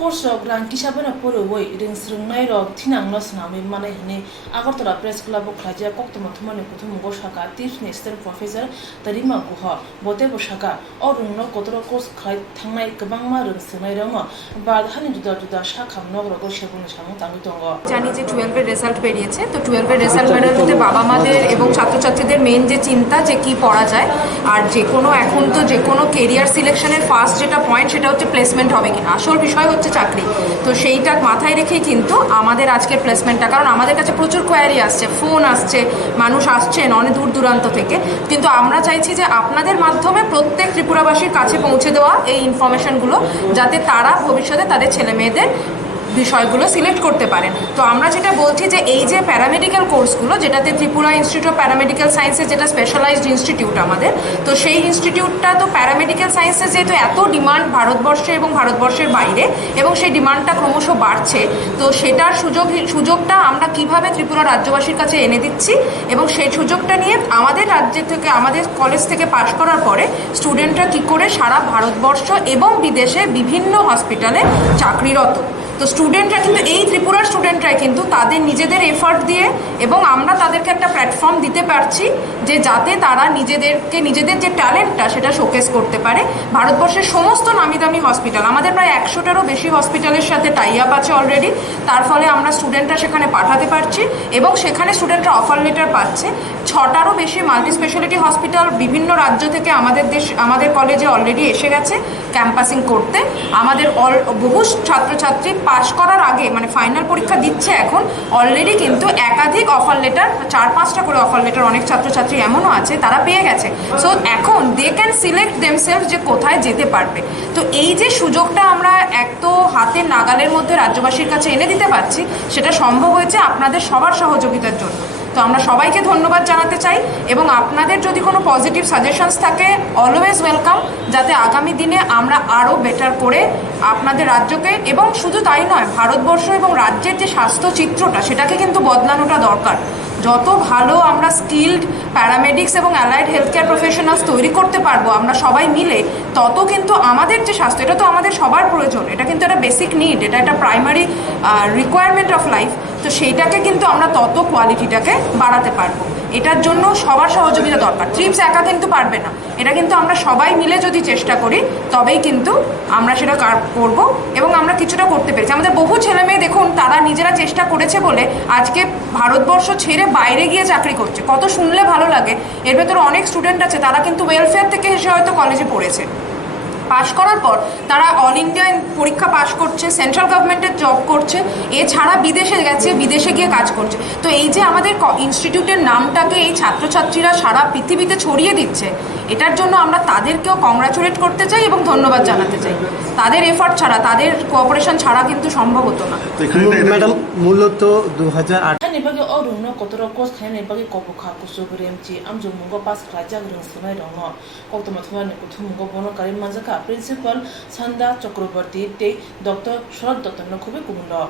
course rok rang kisabana poro woi ring srungnai rok thinang no snami manai hne Agartala Press Club khlaja koktoma thumani kuthum go shaka tips ni assistant professor Tarima Guha bote bo shaka orung no kotoro course khlai thangnai kabangma rung snai rang ba hani juda juda shakha nog rogo shebun samu tangi tongo জানি যে 12 এর result বেরিয়েছে তো 12 এর result বেরোতে বাবা মাদের এবং ছাত্রছাত্রীদের মেইন যে চিন্তা যে কি পড়া যায় আর যে কোনো এখন তো যে কোনো ক্যারিয়ার সিলেকশনের ফার্স্ট যেটা পয়েন্ট সেটা হচ্ছে প্লেসমেন্ট হবে কিনা আসল বিষয় হচ্ছে চাকরি তো সেইটা মাথায় রেখেই কিন্তু আমাদের আজকের প্লেসমেন্টটা কারণ আমাদের কাছে প্রচুর কোয়ারি আসছে ফোন আসছে মানুষ আসছেন অনেক দূর দূরান্ত থেকে কিন্তু আমরা চাইছি যে আপনাদের মাধ্যমে প্রত্যেক ত্রিপুরাবাসীর কাছে পৌঁছে দেওয়া এই ইনফরমেশনগুলো যাতে তারা ভবিষ্যতে তাদের ছেলে মেয়েদের বিষয়গুলো সিলেক্ট করতে পারেন তো আমরা যেটা বলছি যে এই যে প্যারামেডিক্যাল কোর্সগুলো যেটাতে ত্রিপুরা ইনস্টিটিউট অফ প্যারামেডিক্যাল সায়েন্সের যেটা স্পেশালাইজড ইনস্টিটিউট আমাদের তো সেই ইনস্টিটিউটটা তো প্যারামেডিক্যাল সায়েন্সের যেহেতু এত ডিমান্ড ভারতবর্ষে এবং ভারতবর্ষের বাইরে এবং সেই ডিমান্ডটা ক্রমশ বাড়ছে তো সেটার সুযোগটা আমরা কিভাবে ত্রিপুরা রাজ্যবাসীর কাছে এনে দিচ্ছি এবং সেই সুযোগটা নিয়ে আমাদের রাজ্যের থেকে আমাদের কলেজ থেকে পাশ করার পরে স্টুডেন্টরা কী করে সারা ভারতবর্ষ এবং বিদেশে বিভিন্ন হসপিটালে চাকরিরত তো স্টুডেন্টরা কিন্তু এই ত্রিপুরার স্টুডেন্টরাই কিন্তু তাদের নিজেদের এফার্ট দিয়ে এবং আমরা তাদেরকে একটা প্ল্যাটফর্ম দিতে পারছি যে যাতে তারা নিজেদের যে ট্যালেন্টটা সেটা শোকেস করতে পারে ভারতবর্ষের সমস্ত নামি দামি হসপিটাল আমাদের প্রায় 100টারও বেশি হসপিটালের সাথে টাই আপ আছে অলরেডি তার ফলে আমরা স্টুডেন্টরা সেখানে পাঠাতে পারছি এবং সেখানে স্টুডেন্টরা অফার লেটার পাচ্ছে 6টারও বেশি মাল্টি স্পেশালিটি হসপিটাল বিভিন্ন রাজ্য থেকে আমাদের কলেজে অলরেডি এসে গেছে ক্যাম্পাসিং করতে আমাদের বহু ছাত্রছাত্রী পাশ করার আগে মানে ফাইনাল পরীক্ষা দিচ্ছে এখন অলরেডি কিন্তু একাধিক অফার লেটার 4-5টা করে অফার লেটার অনেক ছাত্রছাত্রী এমনও আছে তারা পেয়ে গেছে সো এখন দে ক্যান সিলেক্ট দেমসেলফ যে কোথায় যেতে পারবে তো এই যে সুযোগটা আমরা এক তো হাতের নাগালের মধ্যে রাজ্যবাসীর কাছে এনে দিতে পারছি সেটা সম্ভব হয়েছে আপনাদের সবার সহযোগিতার জন্য তো আমরা সবাইকে ধন্যবাদ জানাতে চাই এবং আপনাদের যদি কোনো পজিটিভ সাজেশনস থাকে অলওয়েজ ওয়েলকাম যাতে আগামী দিনে আমরা আরও বেটার করে আপনাদের রাজ্যকে এবং শুধু তাই নয় ভারতবর্ষ এবং রাজ্যের যে স্বাস্থ্য চিত্রটা সেটাকে কিন্তু বদলানোটা দরকার যত ভালো আমরা স্কিল্ড প্যারামেডিক্স এবং অ্যালাইড হেলথ কেয়ার প্রফেশনালস তৈরি করতে পারবো আমরা সবাই মিলে তত কিন্তু আমাদের যে স্বাস্থ্য এটা তো আমাদের সবার প্রয়োজন এটা কিন্তু একটা বেসিক নিড এটা একটা প্রাইমারি রিকোয়ারমেন্ট অফ লাইফ তো সেইটাকে কিন্তু আমরা তত কোয়ালিটিটাকে বাড়াতে পারবো এটার জন্য সবার সহযোগিতা দরকার ট্রিপস একা কিন্তু পারবে না এটা কিন্তু আমরা সবাই মিলে যদি চেষ্টা করি তবেই কিন্তু আমরা সেটা করব এবং আমরা কিছুটা করতে পেরেছি আমাদের বহু ছেলে মেয়ে দেখুন তারা নিজেরা চেষ্টা করেছে বলে আজকে ভারতবর্ষ ছেড়ে বাইরে গিয়ে চাকরি করছে কত শুনলে ভালো লাগে এর ভেতরে অনেক স্টুডেন্ট আছে তারা কিন্তু ওয়েলফেয়ার থেকে এসে হয়তো কলেজে পড়েছে পাশ করার পর তারা অল ইন্ডিয়া পরীক্ষা পাশ করছে সেন্ট্রাল গভর্নমেন্টের জব করছে এছাড়া বিদেশে গেছে বিদেশে গিয়ে কাজ করছে তো এই যে আমাদের ইনস্টিটিউটের নামটাকে এই ছাত্রছাত্রীরা সারা পৃথিবীতে ছড়িয়ে দিচ্ছে এটার জন্য আমরা তাদেরকেও কংগ্রাচুলেট করতে চাই এবং ধন্যবাদ জানাতে চাই তাদের এফার্ট ছাড়া তাদের কোঅপারেশন ছাড়া কিন্তু সম্ভব হতো না ম্যাডাম মূলত 2008 Nibagi orung no kotoro course khain nibagi kopukha kusubremchi amjumugo pas khlaja rung sunai rongo koktoma thumani kuthumugo bono karim manjaka principal Sanda Chakraborty te Dr. Sharad Dotton no khube kumulo